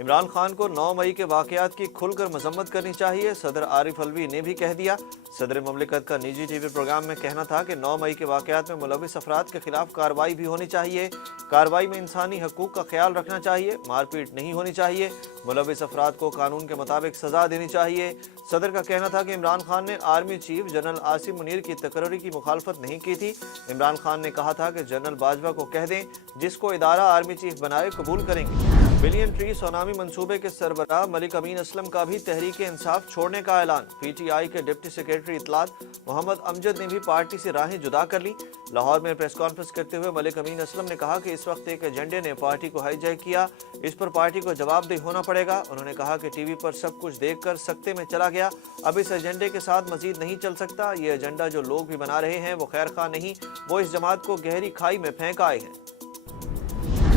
عمران خان کو 9 مئی کے واقعات کی کھل کر مذمت کرنی چاہیے، صدر عارف الوی نے بھی کہہ دیا۔ صدر مملکت کا نجی ٹی وی پروگرام میں کہنا تھا کہ 9 مئی کے واقعات میں ملوث افراد کے خلاف کارروائی بھی ہونی چاہیے، کارروائی میں انسانی حقوق کا خیال رکھنا چاہیے، مار پیٹ نہیں ہونی چاہیے، ملوث افراد کو قانون کے مطابق سزا دینی چاہیے۔ صدر کا کہنا تھا کہ عمران خان نے army chief general Asim Munir کی تقرری کی مخالفت نہیں کی تھی۔ عمران خان نے کہا تھا کہ جنرل باجوہ کو کہہ دیں، جس کو ادارہ آرمی چیف بنائے قبول کریں گے۔ بلین ٹری سونامی منصوبے کے سربراہ ملک امین اسلم کا بھی تحریک انصاف چھوڑنے کا اعلان۔ پی ٹی آئی کے ڈپٹی سیکریٹری اطلاعات محمد امجد نے بھی پارٹی سے راہیں جدا کر لی۔ لاہور میں پریس کانفرنس کرتے ہوئے ملک امین اسلم نے کہا کہ اس وقت ایک ایجنڈے نے پارٹی کو ہائی جیک کیا، اس پر پارٹی کو جواب دہ ہونا پڑے گا۔ انہوں نے کہا کہ ٹی وی پر سب کچھ دیکھ کر سکتے میں چلا گیا، اب اس ایجنڈے کے ساتھ مزید نہیں چل سکتا۔ یہ ایجنڈا جو لوگ بھی بنا رہے ہیں وہ خیر خواہ نہیں، وہ اس جماعت کو گہری کھائی میں پھینک آئے ہیں۔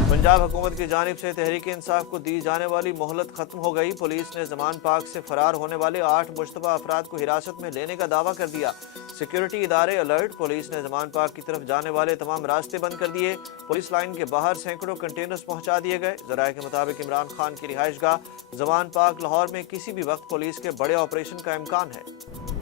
پنجاب حکومت کی جانب سے تحریک انصاف کو دی جانے والی مہلت ختم ہو گئی۔ پولیس نے زمان پاک سے فرار ہونے والے 8 مشتبہ افراد کو حراست میں لینے کا دعویٰ کر دیا۔ سیکیورٹی ادارے الرٹ، پولیس نے زمان پاک کی طرف جانے والے تمام راستے بند کر دیے۔ پولیس لائن کے باہر سینکڑوں کنٹینرز پہنچا دیے گئے۔ ذرائع کے مطابق عمران خان کی رہائش گاہ زمان پاک لاہور میں کسی بھی وقت پولیس کے بڑے آپریشن کا امکان ہے۔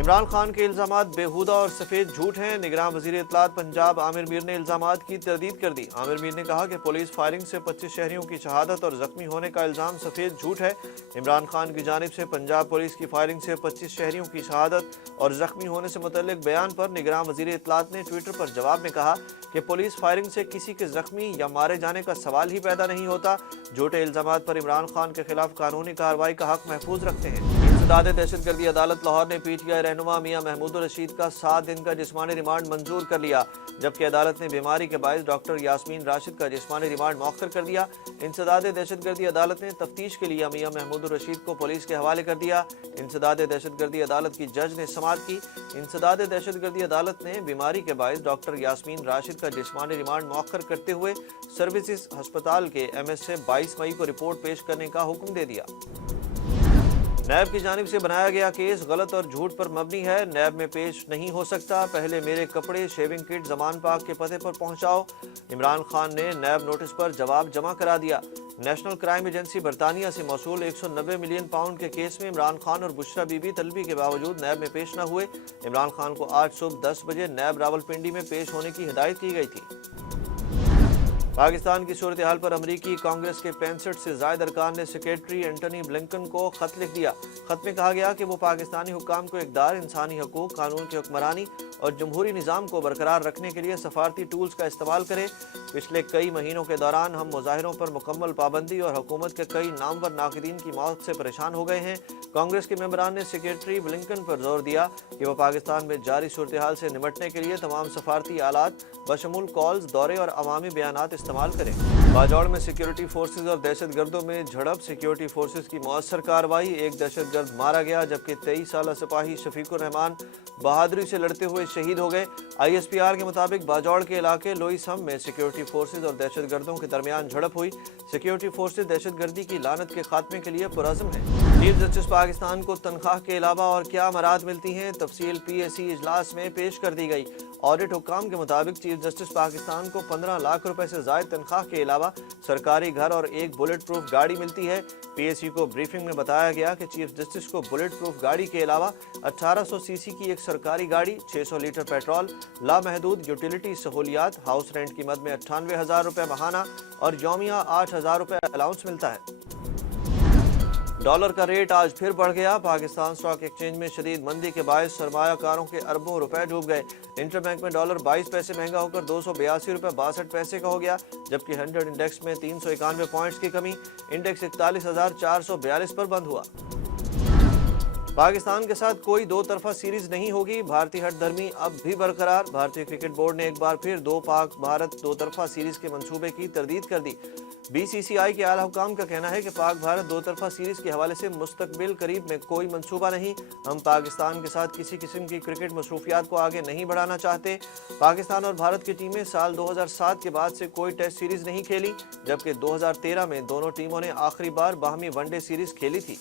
عمران خان کے الزامات بیہودہ اور سفید جھوٹ ہیں۔ نگراں وزیر اطلاعات پنجاب عامر میر نے الزامات کی تردید کر دی۔ عامر میر نے کہا کہ پولیس فائرنگ سے 25 شہریوں کی شہادت اور زخمی ہونے کا الزام سفید جھوٹ ہے۔ عمران خان کی جانب سے پنجاب پولیس کی فائرنگ سے 25 شہریوں کی شہادت اور زخمی ہونے سے متعلق بیان پر نگراں وزیر اطلاعات نے ٹویٹر پر جواب میں کہا کہ پولیس فائرنگ سے کسی کے زخمی یا مارے جانے کا سوال ہی پیدا نہیں ہوتا۔ جھوٹے الزامات پر عمران خان کے خلاف قانونی کارروائی کا حق محفوظ رکھتے ہیں۔ انسداد دہشت گردی عدالت لاہور نے پی ٹی آئی رہنما میاں محمود الرشید کا 7 دن کا جسمانی ریمانڈ منظور کر لیا، جبکہ عدالت نے بیماری کے باعث ڈاکٹر یاسمین راشد کا جسمانی ریمانڈ مؤخر کر دیا۔ انسداد دہشت گردی عدالت نے تفتیش کے لیے میاں محمود الرشید کو پولیس کے حوالے کر دیا۔ انسداد دہشت گردی عدالت کی جج نے سماعت کی۔ انسداد دہشت گردی عدالت نے بیماری کے باعث ڈاکٹر یاسمین راشد کا جسمانی ریمانڈ مؤخر کرتے ہوئے سروسز ہسپتال کے ایم ایس سے 22 مئی کو رپورٹ پیش کرنے کا حکم دے دیا۔ نیب کی جانب سے بنایا گیا کیس غلط اور جھوٹ پر مبنی ہے، نیب میں پیش نہیں ہو سکتا، پہلے میرے کپڑے شیونگ کٹ زمان پاک کے پتے پر پہنچاؤ۔ عمران خان نے نیب نوٹس پر جواب جمع کرا دیا۔ نیشنل کرائم ایجنسی برطانیہ سے موصول 190 ملین پاؤنڈ کے کیس میں عمران خان اور بشرا بی بی طلبی کے باوجود نیب میں پیش نہ ہوئے۔ عمران خان کو آج صبح 10 بجے نیب راولپنڈی میں پیش ہونے کی ہدایت کی گئی تھی۔ پاکستان کی صورتحال پر امریکی کانگریس کے 65 سے زائد ارکان نے سیکریٹری اینٹونی بلنکن کو خط لکھ دیا۔ خط میں کہا گیا کہ وہ پاکستانی حکام کو اقدار، انسانی حقوق، قانون کی حکمرانی اور جمہوری نظام کو برقرار رکھنے کے لیے سفارتی ٹولز کا استعمال کرے۔ پچھلے کئی مہینوں کے دوران ہم مظاہروں پر مکمل پابندی اور حکومت کے کئی نامور ناقدین کی موت سے پریشان ہو گئے ہیں۔ کانگریس کے ممبران نے سیکریٹری بلنکن پر زور دیا کہ وہ پاکستان میں جاری صورتحال سے نمٹنے کے لیے تمام سفارتی آلات بشمول کالز، دورے اور عوامی بیانات استعمال کریں۔ باجوڑ میں سیکیورٹی فورسز اور دہشت گردوں میں جھڑپ، سیکیورٹی فورسز کی مؤثر کارروائی، ایک دہشت گرد مارا گیا جبکہ 23 سالہ سپاہی شفیق الرحمان بہادری سے لڑتے ہوئے شہید ہو گئے۔ آئی ایس پی آر کے مطابق باجوڑ کے علاقے لوئس ہم میں سیکیورٹی فورسز اور دہشت گردوں کے درمیان جھڑپ ہوئی۔ سیکیورٹی فورسز دہشت گردی کی لعنت کے خاتمے کے لیے پرعزم ہیں۔ چیف جسٹس پاکستان کو تنخواہ کے علاوہ اور کیا امارات ملتی ہیں، تفصیل پی ایس سی اجلاس میں پیش کر دی گئی۔ آڈٹ حکام کے مطابق چیف جسٹس پاکستان کو 15 لاکھ روپے سے زائد تنخواہ کے علاوہ سرکاری گھر اور ایک بلٹ پروف گاڑی ملتی ہے۔ پی ایس سی کو بریفنگ میں بتایا گیا کہ چیف جسٹس کو بلٹ پروف گاڑی کے علاوہ 1800 سی سی کی ایک سرکاری گاڑی، 600 لیٹر پیٹرول، لامحدود یوٹیلیٹی سہولیات، ہاؤس رینٹ کی مد میں 98,000 روپے ماہانہ اور یومیہ 8,000 روپے الاؤنس ملتا ہے۔ ڈالر کا ریٹ آج پھر بڑھ گیا۔ پاکستان سٹاک ایکسچینج میں شدید مندی کے باعث سرمایہ کاروں کے اربوں روپے ڈوب گئے۔ انٹر بینک میں ڈالر 22 پیسے مہنگا ہو کر 282 روپے 62 پیسے کا ہو گیا، جبکہ 100 انڈیکس میں 391 پوائنٹس کی کمی، انڈیکس 41,442 پر بند ہوا۔ پاکستان کے ساتھ کوئی دو طرفہ سیریز نہیں ہوگی، بھارتی ہٹ دھرمی اب بھی برقرار۔ بھارتی کرکٹ بورڈ نے ایک بار پھر دو پاک بھارت دو طرفہ سیریز کے منصوبے کی تردید کر دی۔ بی سی سی آئی کے اعلیٰ حکام کا کہنا ہے کہ پاک بھارت دو طرفہ سیریز کے حوالے سے مستقبل قریب میں کوئی منصوبہ نہیں۔ ہم پاکستان کے ساتھ کسی قسم کی کرکٹ مصروفیات کو آگے نہیں بڑھانا چاہتے۔ پاکستان اور بھارت کی ٹیمیں سال 2007 کے بعد سے کوئی ٹیسٹ سیریز نہیں کھیلی، جبکہ 2013 میں دونوں ٹیموں نے آخری بار باہمی ون ڈے سیریز کھیلی تھی۔